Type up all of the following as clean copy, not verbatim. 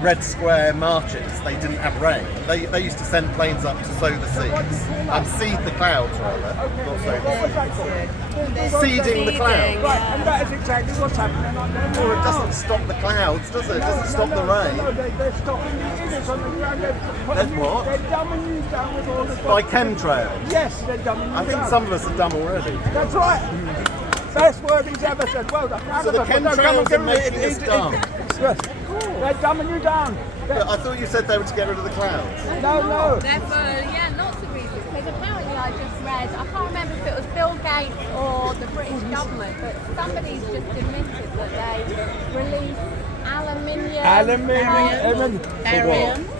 Red Square marches, they didn't have rain. They used to send planes up to sow the seeds. Seed the clouds, rather. Not sow the seeds. Seeding the clouds. Right, and that is exactly what's happening on there. Well, it doesn't stop the clouds, does it? It doesn't stop the rain. No, they're stopping the idiots on the ground. They're what? They're dumbing you down with all the... By chemtrails. Yes, they're dumbing you down. I think some of us are dumb already. That's right. Best word he's ever said. Well done. So the chemtrails are making us dumb. Yes. They're dumbing you down. But I thought you said they were to get rid of the clouds. No. They're for, lots of reasons. Because apparently I just read, I can't remember if it was Bill Gates or the British government, but somebody's just admitted that they release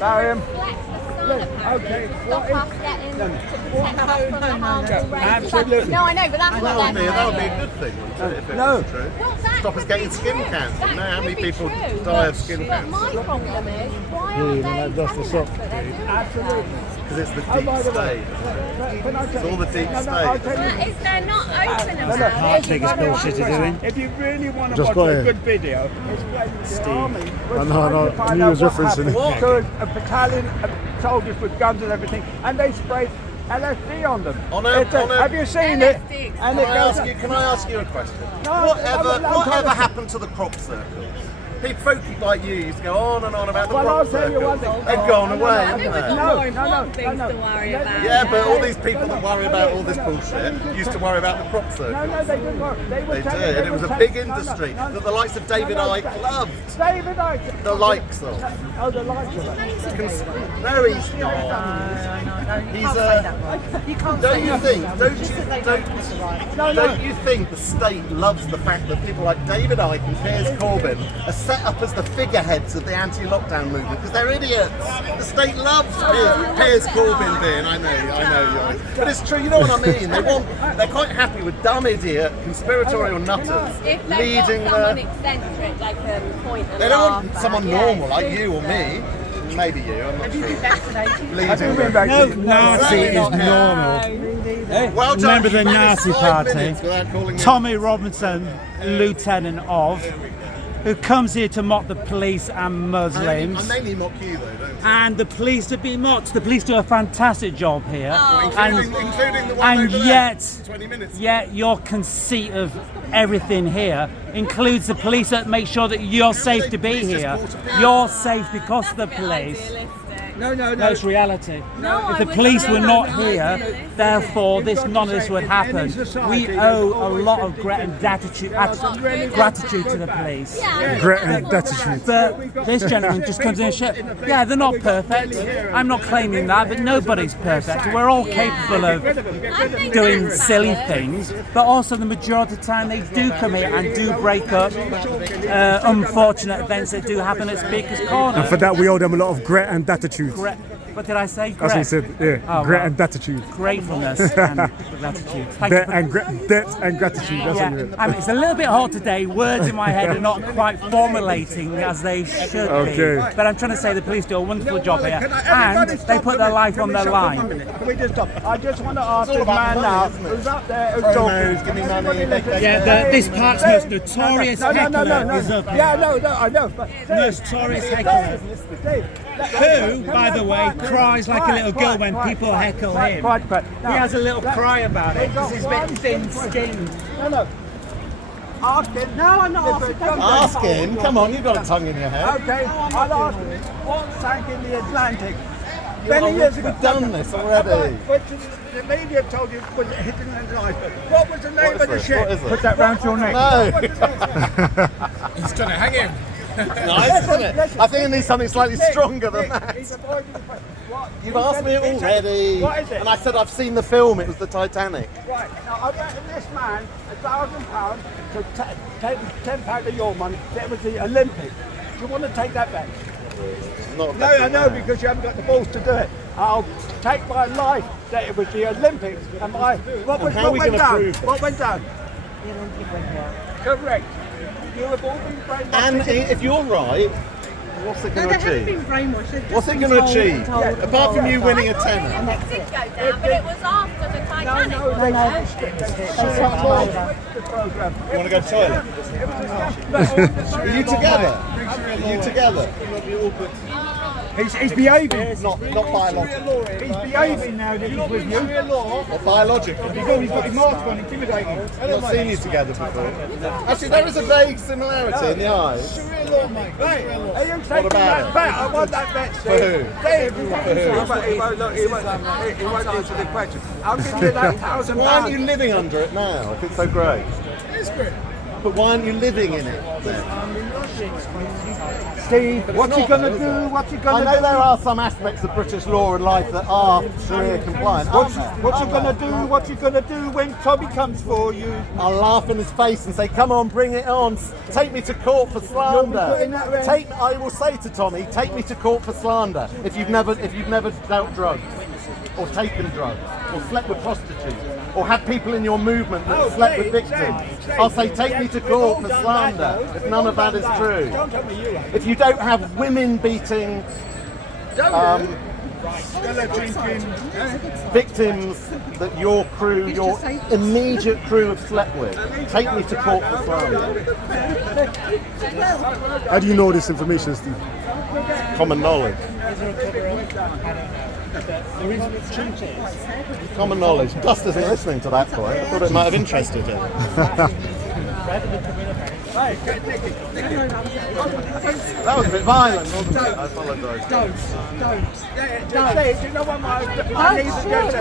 barium. Okay. Stop us getting to protect us from the harmful rays. Absolutely. No, I know, but that's what they're That would be a saying. good thing, wouldn't it, if it No. was true? Well, that Stop us could getting be skin true. cancer. That You know how many could be people true, die of skin but cancer? my problem is, why aren't they telling us that they're doing Absolutely. Because it's the Oh, by deep the way, state. can I It's tell all the deep I'll state. tell you. That is, they're not open about it. Can't think it's bullshit to doing. If you really want to Just watch got a here. good video, it's when the army was No, trying to find he out was what referencing happened. it. So a battalion of soldiers with guns and everything, and they sprayed LSD on them. Have you seen it? And it goes. Can I ask you a question? No, Whatever happened to the crop circles? Folk like you used to go on and on about the Well, crop I'll tell you one circles. thing. They've gone away, I haven't think we've they? got more important things to worry about. Yeah, but all these people that worry about all this bullshit used to worry about the crop circles. No, they didn't work. They did. It was a big industry that the likes of David Icke loved. David Icke. The likes of. Oh, the likes of it. No, he's not. He's a. Don't you think the state loves the fact that people like David Icke and Piers Corbyn are set up as the figureheads of the anti-lockdown movement because they're idiots. The state loves Piers Corbyn being. I know, but it's true. You know what I mean? They're quite happy with dumb idiot conspiratorial nutters If they've leading got someone eccentric, they can point and They don't laugh want at, someone normal like you or me. Maybe you. I'm not sure. No Nazi is normal. Well done. Remember the You managed Nazi 5 party? minutes without calling me. Tommy Robinson, lieutenant of, who comes here to mock the police and I Muslims. mainly mock you though, don't I? And the police are being mocked. The police do a fantastic job here. Including the one and over yet, there. 20 minutes. yet your conceit of everything here includes the police that make sure that you're safe to be here. You're safe because of the police. No. No, it's reality. No, If I the would police say were that's not not here, realistic. therefore You've got none of to this say, would in happen. any society, We there's owe a always lot of something gratitude to the police. Yeah, But this gentleman just comes in and shit. Yeah, they're not perfect. I'm not claiming that, but nobody's perfect. We're all capable of doing silly things, but also the majority of the time they do come here and do break up unfortunate events that do happen at Speaker's Corner. And for that, we owe them a lot of gratitude and gratitude. What did I say? That's what he said, yeah. Oh, Grat well. and gratitude. Gratefulness and gratitude. Thank Debt you. and, debt and gratitude. That's what you I mean, it's a little bit hard today. Words in my head are not quite formulating as they should Okay. be. But I'm trying to say the police do a wonderful job here, Can and everybody they stop put for a their minute? life Can on we their stop for a line. minute? Can we just stop? I just want to ask all this about man money, now isn't it? who's up there who's Promos, talking. give me money, Everybody make listen. Yeah, this park's most notorious heckler is up here. Yeah, no, I know. But Notorious heckler. Who, by the way, cries like a little girl when people heckle him. He has a little cry about it because he's a bit thin-skinned. No. Ask him. No, I'm not asking. Ask him. Come on, you've got a tongue in your head. Okay, I'll ask him. What sank in the Atlantic? Many years ago. We've done this already. But the media told you was it hitting an iceberg. What was the name of the ship? What is it? Put that round your neck. No. He's trying to hang him. Nice, isn't it? I think it needs something slightly stronger than that. He's avoiding the question. What? You've asked me it already. What is it? And I said I've seen the film, it was the Titanic. Right, now I reckon this man, £1,000 to take £10 of your money, that was the Olympics. Do you want to take that back? Not No, I know, because you haven't got the balls to do it. I'll take my life that it was the Olympics and my... What went down? What went down? The Olympic went down. Correct. You have all been brainwashed. And if you're right, what's it going to achieve? brainwashed. What's it going to achieve? Apart from you winning a tenner. It did go down, but it was after the Titanic. You want to go to the toilet? Are you together? you together? He's behaving. Not biologically. He's behaving now that he's with you. Or biologically. Because he's got his mask on, intimidating. I've not seen you together before. Actually, there is a vague similarity in the eyes. Hey, are you taking about that it? bet? I want that bet, Steve. For who? Steve, he won't answer the question. I'll give you that £1,000. Why aren't you living under it now if it's so great? It's great. But why aren't you living in it then? Steve, what's he going to do? What's he I going to know do? there are some aspects of British law and life that are Sharia compliant. What's he going to do? What's he going to do when Tommy comes for you? I'll laugh in his face and say, "Come on, bring it on! Take me to court for slander." putting that ring- I will say to Tommy, "Take me to court for slander." If you've never dealt drugs, or taken drugs, or slept with prostitutes, or had people in your movement that slept with victims, I'll say, "Take me to court for slander." If none of that is true, Don't tell me you. if you don't have women beating victims that your crew, your immediate crew have slept with, take me to court for slander. How do you know this information, Steve? Common knowledge. Common knowledge. Dust isn't listening to that point. I thought it might have interested him. That was a bit violent, wasn't it? I apologise.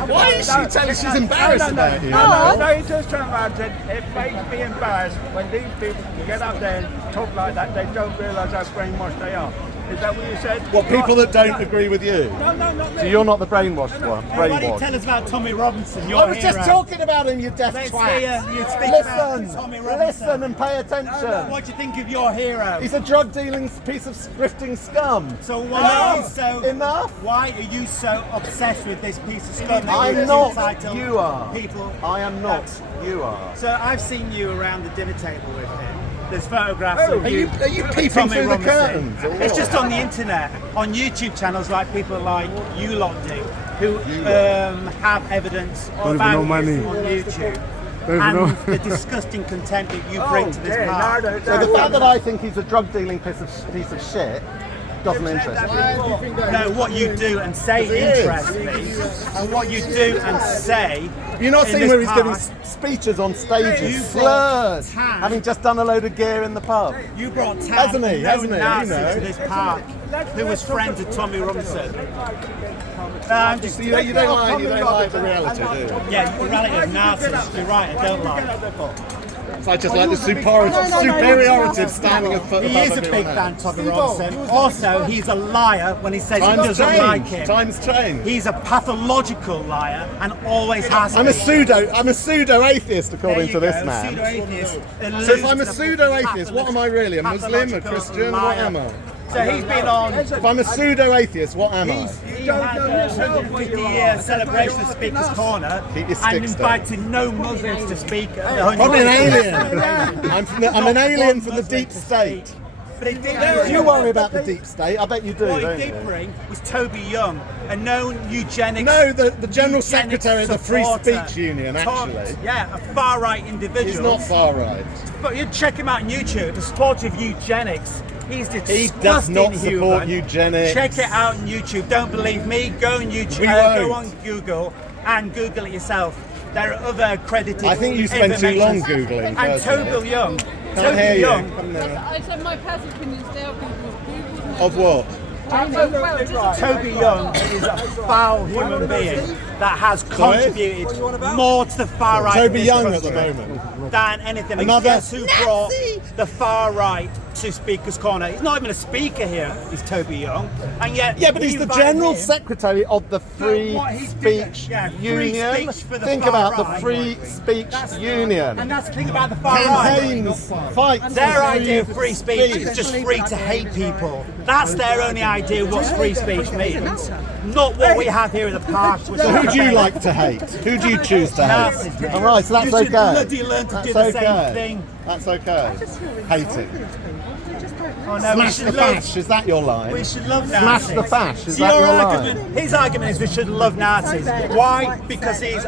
Why is she telling she's embarrassed about you? No, he's just trying to say it makes me embarrassed when these people get up there and talk like that. They don't realise how brainwashed they are. Is that what you said? What, people that don't agree with you? No, not me. So you're not the brainwashed one? Why don't you Brainwashed. tell us about Tommy Robinson, your I was just hero? talking about him, you deaf Let's twat. hear you speak about Tommy Listen, Robinson. listen and pay attention. What do you think of your hero? He's a drug-dealing piece of grifting scum. So why are you so Enough. Why are you so obsessed with this piece of scum? that I'm you're not. entitled You are. People. I am not. You are. So I've seen you around the dinner table with him. There's photographs of Are you peeping Tommy through the Robinson. curtains? or It's what? just on the internet, on YouTube channels like people like you lot do, who have evidence Don't even about know my you name. on YouTube. Don't even And know. the disgusting contempt that you bring to this park. So the fact that I think he's a drug-dealing piece of shit doesn't interest me. No, what you do and say interests me. And what you do and say. You're not in seeing this where he's giving park, speeches on stages, You slurred, brought Tan. having just done a load of gear in the pub. You brought Tam, Hasn't he? no Hasn't he? Nazi You know. to this park, who was friends with Tommy Robinson. I'm just, You don't like the reality, do you? yeah, the reality of Nazis. You're right, I don't like. So I just like the superiority of standing a foot He above is a big everyone fan, else. Tommy Robinson. Also, he's a liar when he says he Times doesn't like change. him. Times change. He's a pathological liar and always has I'm been. a pseudo atheist There according you to this go, man. pseudo-atheist. So if I'm a pseudo atheist, what am I really? A Muslim, a Christian? What am I? So he's been on. If I'm a pseudo atheist, what am I? He had a 150-year celebration of Speaker's Corner Keep your and sticks invited no Muslims to speak at the 150th. Probably an alien. I'm an alien from the deep state. But he did You worry about the deep state. I bet you do, What he don't did you? bring was Toby Young, a known eugenics. No, the General eugenics Secretary of the Free supporter. Speech Union, actually. Yeah, a far right individual. He's not far right. But you check him out on YouTube, the supporter of eugenics. He's disgusting He does not support human. eugenics. Check it out on YouTube. Don't believe me? Go on YouTube. We Go won't. on Google and Google it yourself. There are other accredited. I think you spend too long information. Googling, And personally. Toby Young. Can't Toby hear you. Young. Come there. I said my personal opinions there. Of what? Toby Young is a foul human being that has contributed more to the far right. Toby in this Young at the country moment. than anything. Another Guess who brought the far right to Speaker's Corner? He's not even a speaker here. He's Toby Young, and yet Yeah, but he's we the invited General him. Secretary of the Free what he did- Speech yeah, free Union. speech for the Think far about the right. Free Speech Union. And that's the thing about the far right. Campaigns, fights. Their for idea of free speech is just free to hate people. That's their only idea of what free speech means. Not what we have here in the park. Which So who do you like to hate? Who do you choose to Nazis. hate? All right, so that's You should okay. bloody learn to That's do the okay. same thing. That's okay. Hating. Oh, no, Smash the fash, is that your line? We should love Smash Nazis. the fash, is So that your your argument, line? his argument is we should love Nazis. Why? Because he's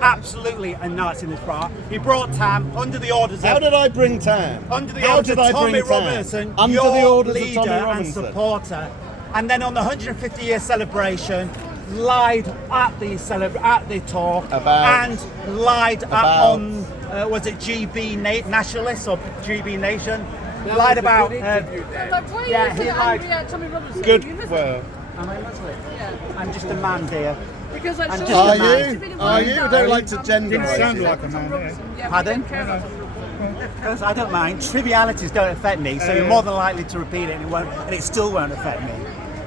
absolutely a Nazi in this part. He brought Tam under the orders How of did I bring Tam? under the How orders did of I Tommy bring Tam? Robinson, Under your the orders of leader Tommy and Robinson. supporter. And then on the 150-year celebration, lied at the talk About- and lied about- on was it GB Nationalists or GB Nation? Lied about. Like, why are you Yeah, so he angry at Tommy Robinson? You Good. listen. Well, Am I Muslim? Yeah. I'm just a man, dear. Because like, I'm sure, just are a man. you? Are you? I don't like to gender. Didn't sound like a man, yeah. Yeah, Pardon? we don't care about Tommy Robinson. Because I don't mind. Trivialities don't affect me, so you're more than likely to repeat it, and it still won't affect me.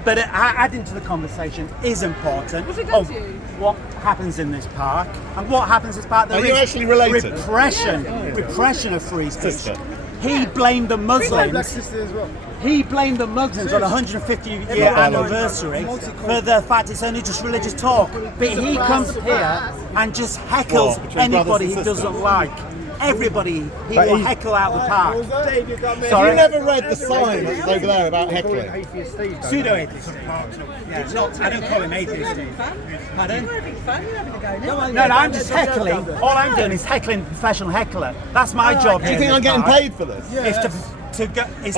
But adding to the conversation is important. What's it done of to you? what happens in this park and what happens in this park. There Are you is actually related? repression of free speech. Sister. He blamed the Muslims. sister as well. He blamed the Muslims on the 150-year anniversary for the fact it's only just religious talk. But he comes here and just heckles What, between anybody brothers he and doesn't sisters? like. Everybody he But will he- heckle out the park. Have Sorry? you never read the sign that's over there about heckling? Pseudo-atheist. Yeah, not, I don't call him atheist. Pardon? No, I'm just heckling. All I'm doing is heckling professional heckler. That's my job Do here. you think in I'm this getting park. paid for this? Is to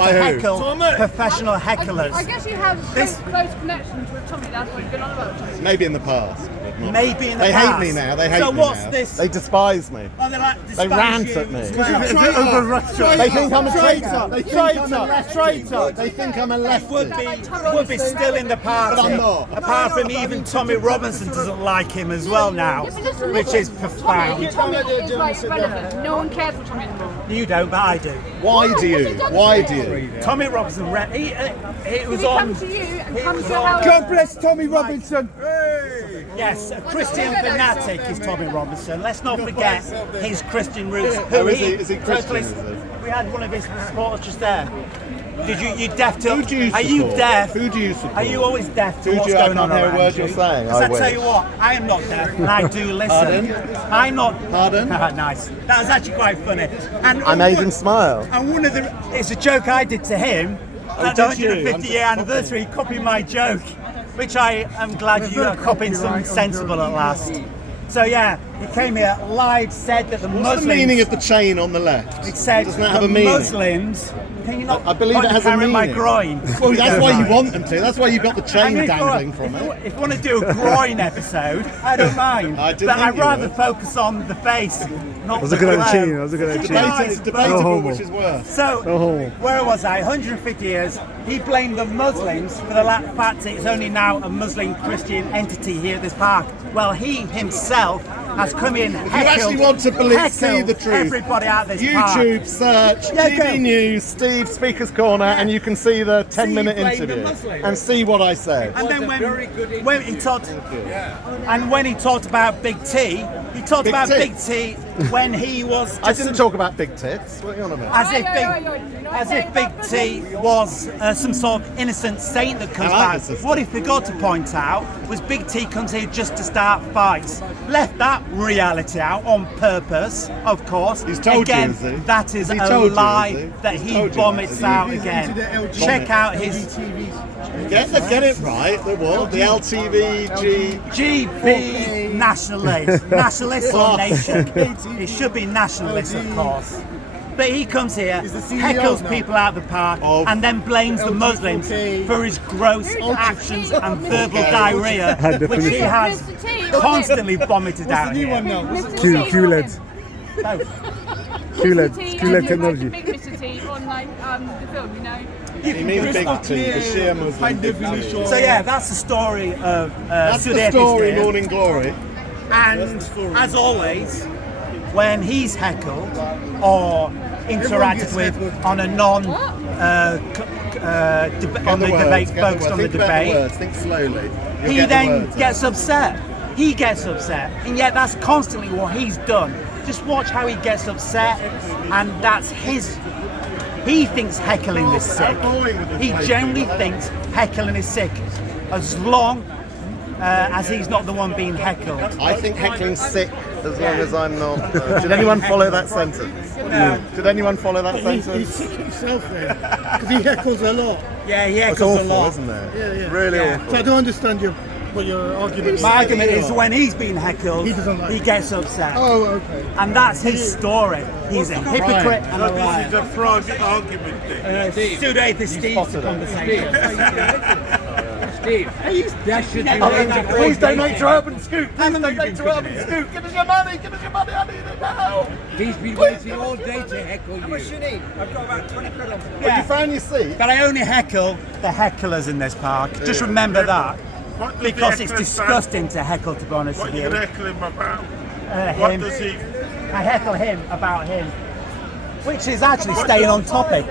By who? heckle professional hecklers. I guess you have This- close connections with Tommy. That's what you've been on about Tommy. Maybe in the past. but not- Maybe in the They past. hate me now. They hate so me what's now. this? They despise me. Oh, they like They despise rant you. at me. Well, They think I'm a traitor. They think I'm a Traitor. lefty. They think I'm a lefty. would be still in the party. But I'm not. Apart from even Tommy Robinson doesn't like him as well now, which is profound. Tommy is like irrelevant. No one cares for Tommy anymore. You don't, but I do. Why do you? Why do you? Tommy Robinson, it Did was he come on. to you and He come was to your on- house? God bless Tommy Robinson. Yes, a Christian fanatic is Tommy Robinson. Let's not forget his Christian roots. Oh, is he? Is he Christian, is he? We had one of his supporters just there. Did you deaf to? Who do you Are you support? deaf? Who do you support? Are you always deaf to Who do what's you- I going on can't hear a around word you? you're saying. 'Cause I I tell wish. you what, I am not deaf, and I do listen. Pardon? I'm not. Pardon? Nice. That was actually quite funny. And I made him smile. And one of the, it's a joke I did to him. At the did you? 150-year anniversary, he copied my joke, which I am glad you are copying something sensible at last. So yeah, he came here, lied, said that the What's Muslims. the meaning of the chain on the left? It said Doesn't that the have a meaning? Muslims. Can you not? I believe point it the has a camera in my meaning. groin. Well, that's why you want them to. That's why you've got the I chain mean, dangling if from you, it. if you want to do a groin episode, I don't mind. I didn't but think I'd you rather would. focus on the face, not I was the looking at the groin. chain. I was looking at the chain. Guys, It's debatable homo. which is worse. So, Oh. where was I? 150 years. He blamed the Muslims for the fact that it's only now a Muslim Christian entity here at this park. Well, he himself has come in, If you actually want to believe, see heckled the truth, everybody out of this park. YouTube search Yeah, TV go. News, Steve Speaker's Corner, and you can see the 10-minute Steve blamed the interview Muslims. and see what I said. And then when he talked, and when he talked about Big T, he talked Big about T. Big T when he was just I didn't talk about big tits. What are you on about? as if Big T was some sort of innocent saint that comes I like back. the sister. What he forgot to point out was Big T comes here just to start fights. Left that reality out on purpose, of course. He's told you, again, has he? that is Has he a told you, lie has he? that He's he told you, vomits has he? out again. Check out his Get it right. The what? The LTVG. GB nationalist, nationalist or nation. It should be nationalist, of course. But he comes here, heckles people out the park, Of and then blames the Muslims for his gross actions and verbal diarrhea, which he has constantly vomited out here. QLED. QLED. QLED technology. Big Mr. T on like the film, you know. You mean big T, the sheer Muslim. Big T. So yeah, that's the story of That's the Sudais story, here. Morning Glory. And as always, when he's heckled or interacted with on a on the debate focused on the Think about the debate, words. Think slowly. You'll he get the then words. gets upset. He gets upset, and yet that's constantly what he's done. Just watch how he gets upset, and that's his. He thinks heckling is sick. He generally thinks heckling is sick, as long as he's not the one being heckled. I think heckling's sick as long as I'm not. Did anyone follow that sentence? Did anyone follow that He's sentence? sick himself then, because he heckles a lot. Yeah, he It's heckles a awful, lot. isn't it? Yeah. Really Yeah. awful. So I don't understand what your argument is. My argument is when he's being heckled, He doesn't like he it. gets upset. Oh, okay. And that's his story. He's a hypocrite and a liar. a frog argument then. Pseudo-atheist Steve's spotted it. conversation. Steve, that should be Please donate to Urban Scoop. Please donate to Urban Scoop. Give us your money. Give us your money. I need it now. He's been waiting all day to heckle you. need? I've got about 20 quid on. But you found your seat. But I only heckle the hecklers in this park. Just remember that. What does Because the it's heckler disgusting to heckle, to be honest What with you you. gonna heckle him about? What Him. does he? I heckle him about him. Which is actually staying on topic.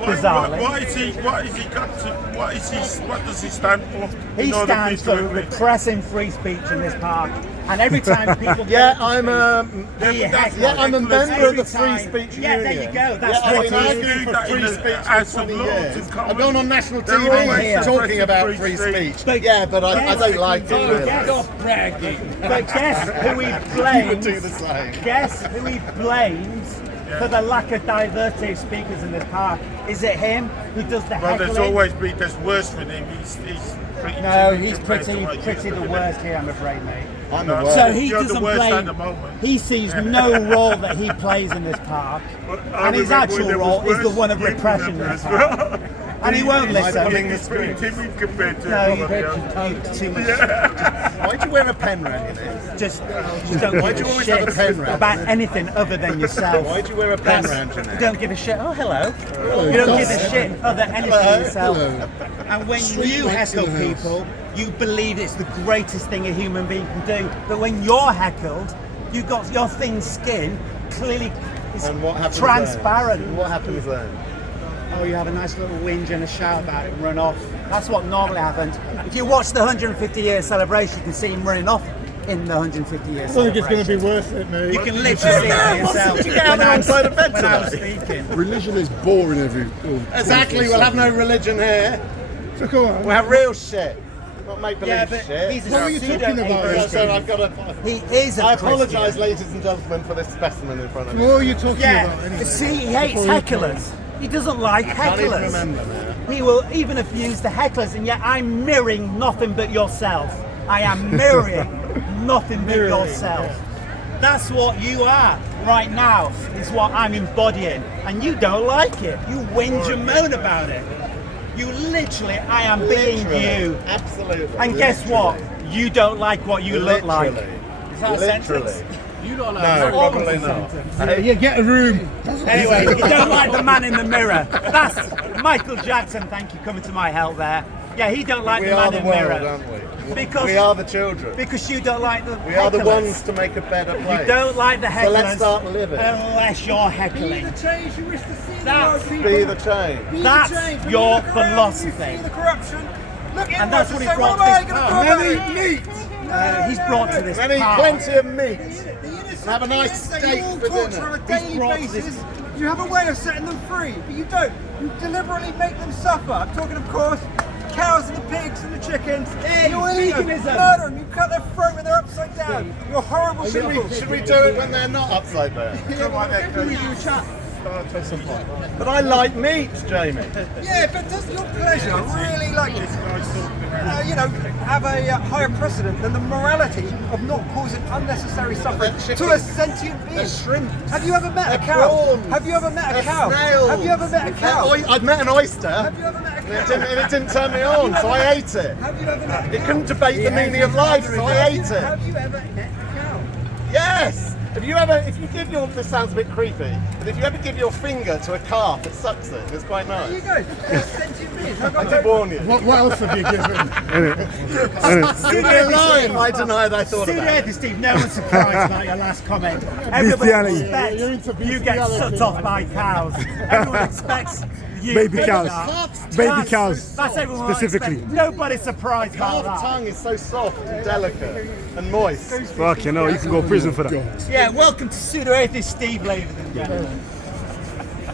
Bizarrely. What is he? What is he got to? What is he? What does he stand for? He In order stands to for do it? repressing free speech in this park. And every time people Yeah, get I'm a. he heckles. Yeah, I'm a member of the Every Free time- Speech Yeah, Union. there you go. That's Yeah, what I've been he arguing is. for that in free the speech House for of 20 Lords years. in Commons. I've gone on national They're TV always talking suppressing about free free speech. speech. But Yeah, but I don't like it. But Really. Stop bragging. But guess who he You would blames? do the same. Guess who he blames for the lack of diversity of speakers in this park? Is it him who does the Well, there's heckling? always been. There's worse than him. He's pretty. No, timid he's compared to pretty what pretty you the do. worst here, I'm afraid, mate. I'm the No, worst. So he You're the doesn't worst play. at the moment. He sees no role that he plays in this park, But I and his remember actual when there role was is the worse one of people repression in than this as park. well. And he won't listen. He's pretty timid compared to No, all you of the don't. Too much. Why do you wear a pen around your neck? Just don't Why give do you a always shit have a pen round? about anything other than yourself. Why do you wear a pen That's- around your You neck? don't give a shit. Oh, hello. You don't give a shit other than anything than yourself. And when you heckle people, you believe it's the greatest thing a human being can do. But when you're heckled, you got your thin skin clearly is And what happens transparent. then? What happens then? Oh, you have a nice little whinge and a shout about it and run off. That's what normally happens. If you watch the 150-year celebration, you can see him running off in the 150-year I think it's going to celebration. be worth it, mate. You can literally see it for yourself. Did you get out the wrong side of bed when I was today? speaking. Religion is boring Exactly, we'll have no religion here. So come on. We'll have real shit. Not make believe Yeah, but shit. he's a What were you talking about? pseudo-atheist. So I've got to. He is a I Christian. apologise, ladies and gentlemen, for this specimen in front of me. What are you talking Yeah, about anyway? see, he hates hecklers. He doesn't like Can't even hecklers. remember now. He will even abuse the hecklers, and yet I'm mirroring nothing but yourself. I am mirroring nothing but yourself. That's what you are right now, is what I'm embodying. And you don't like it. You whinge and moan about it. You literally, I am being Literally. you. Absolutely. And guess what? You don't like what you look like. Literally. Is that a Literally. sentence? You don't know. No, Almost probably a not. sentence. Yeah, get a room. Anyway, you don't like the man in the mirror. That's Michael Jackson. Thank you, coming to my help there. Yeah, he don't like We the are man the in the world, mirror. aren't we? Because We are the children. because you don't like the We are the hecklers. ones to make a better place. You don't like the hecklers. So let's start living. Unless you're heckling. change you wish to see. That's Be the change. That's your philosophy. The corruption. Look And that's what he brought to this park. He's brought to this And eat park. plenty of meat. And have a nice steak for dinner. He's brought to this. You have a way of setting them free, but you don't. You deliberately make them suffer. I'm talking, of course, cows and the pigs and the chickens. You'll eat them, veganism. murder them, you cut their throat when they're upside down. You're horrible people. Should we do it when they're not upside down? But I like meat, Jamie. Yeah, but does your pleasure really like have a higher precedent than the morality of not causing unnecessary suffering to a sentient being? Shrimp. Have you ever met a They're cow? prawns. Have you ever met a They're cow? snails. Have you ever met a cow? I'd met an oyster. Have you ever met a And cow? it didn't turn me on, so I ate it. Have you ever met a It couldn't debate the meaning of life, so I ate it. Have you ever met a cow? Yes! If you give your, this sounds a bit creepy, but if you ever give your finger to a calf, it sucks it. It's quite There you nice. go. They're sentient beings. I've I got did no- warn you. What else have you given? You'd be alive. I deny that I thought about Seriously, it. Steve, no one's surprised about your last comment. Everybody Bestiality. expects You're into you get bestiality. sucked off by cows. Everyone expects you. Baby to cows. that. Baby cows. That's everyone Specifically. expects. Nobody's surprised about Calf that. tongue is so soft and delicate and moist. Fucking hell, you can go to prison for that. Yeah, welcome to Pseudo Atheist Steve, ladies and gentlemen.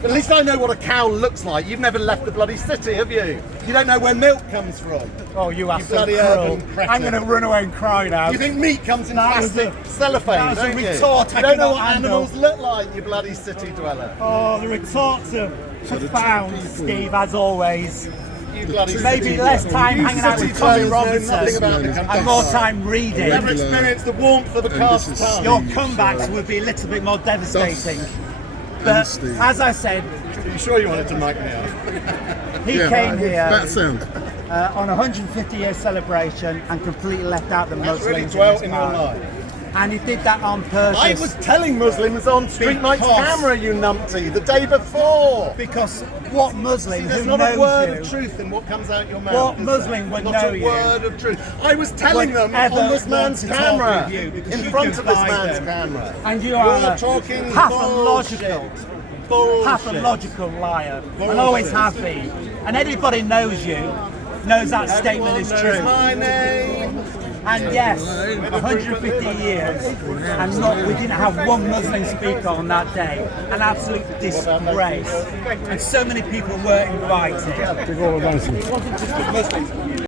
At least I know what a cow looks like. You've never left the bloody city, have you? You don't know where milk comes from. Oh, you are You so bloody cruel. urban cretin. I'm going to run away and cry now. You think meat comes in That was plastic a- cellophane, that was a don't you? retort I You don't know cannot what handle. animals look like, you bloody city dweller. Oh, the retorts are profound, Steve, as always. You bloody Maybe city less dweller. time You hanging out city with Tommy dwellers know nothing Robinson about the country. and more time Never reading. experienced the warmth of a And cast this is tongue. Your comebacks would be a little bit more devastating. But Steve. as I said, Are you sure you wanted to mic me up? he Yeah, came here that sound. on a 150-year celebration and completely left out the That's really Muslims dwelt in in his your part. life. And he did that on purpose. I was telling Muslims on Street Lights Because- Camera, you numpty, the day before. because what See, Muslim there's who not knows a word you, of truth in what comes out your mouth. What is Muslim there? would Not know a you word of truth. I was telling them would ever on this man's want to talk camera, with you because in you front of this divide man's them. camera. and you are You're a talking pathological, bullshit. pathological liar, and always have been. And anybody knows you, knows that statement is Everyone knows true. my name. And yes, 150 years, and not, we didn't have one Muslim speaker on that day. An absolute disgrace. And so many people were invited. Big all about it. It wasn't just the Muslims.